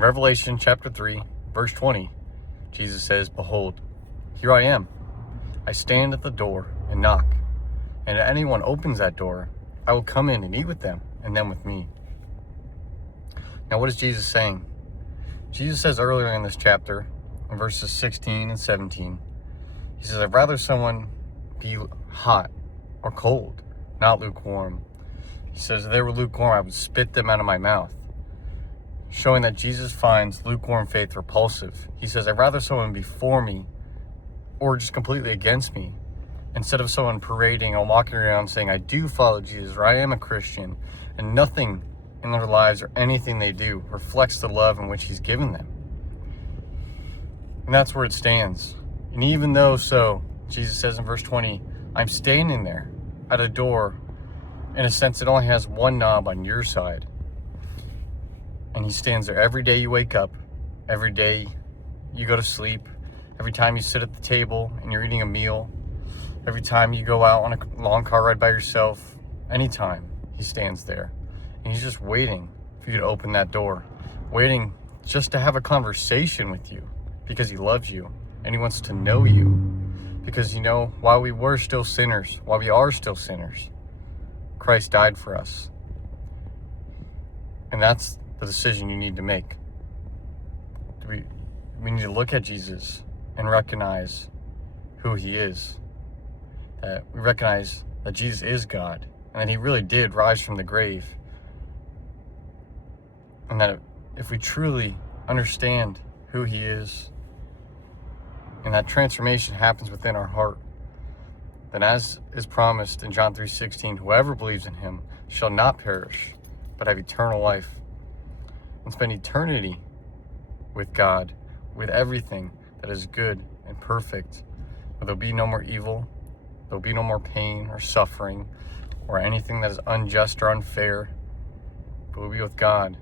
In Revelation chapter 3, verse 20, Jesus says, "Behold, here I am. I stand at the door and knock. And if anyone opens that door, I will come in and eat with them, and them with me." Now, what is Jesus saying? Jesus says earlier in this chapter, in verses 16 and 17, he says, "I'd rather someone be hot or cold, not lukewarm." He says, if they were lukewarm, I would spit them out of my mouth. Showing that Jesus finds lukewarm faith repulsive. He says, I'd rather someone be for me or just completely against me, instead of someone parading or walking around saying, I do follow Jesus, or I am a Christian, and nothing in their lives or anything they do reflects the love in which he's given them. And that's where it stands. And even though Jesus says in verse 20, I'm standing there at a door, in a sense it only has one knob on your side. And he stands there every day you wake up, every day you go to sleep, every time you sit at the table and you're eating a meal, every time you go out on a long car ride by yourself, anytime he stands there. And he's just waiting for you to open that door, waiting just to have a conversation with you because he loves you and he wants to know you. Because, while we were still sinners, while we are still sinners, Christ died for us. And that's the decision you need to make. We need to look at Jesus and recognize who he is. That we recognize that Jesus is God and that he really did rise from the grave. And that if we truly understand who he is and that transformation happens within our heart, then as is promised in John 3:16, whoever believes in him shall not perish, but have eternal life and spend eternity with God, with everything that is good and perfect. Where there'll be no more evil, there'll be no more pain or suffering or anything that is unjust or unfair, but we'll be with God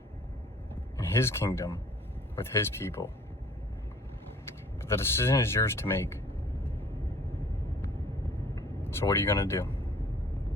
in his kingdom with his people. But the decision is yours to make. So what are you going to do?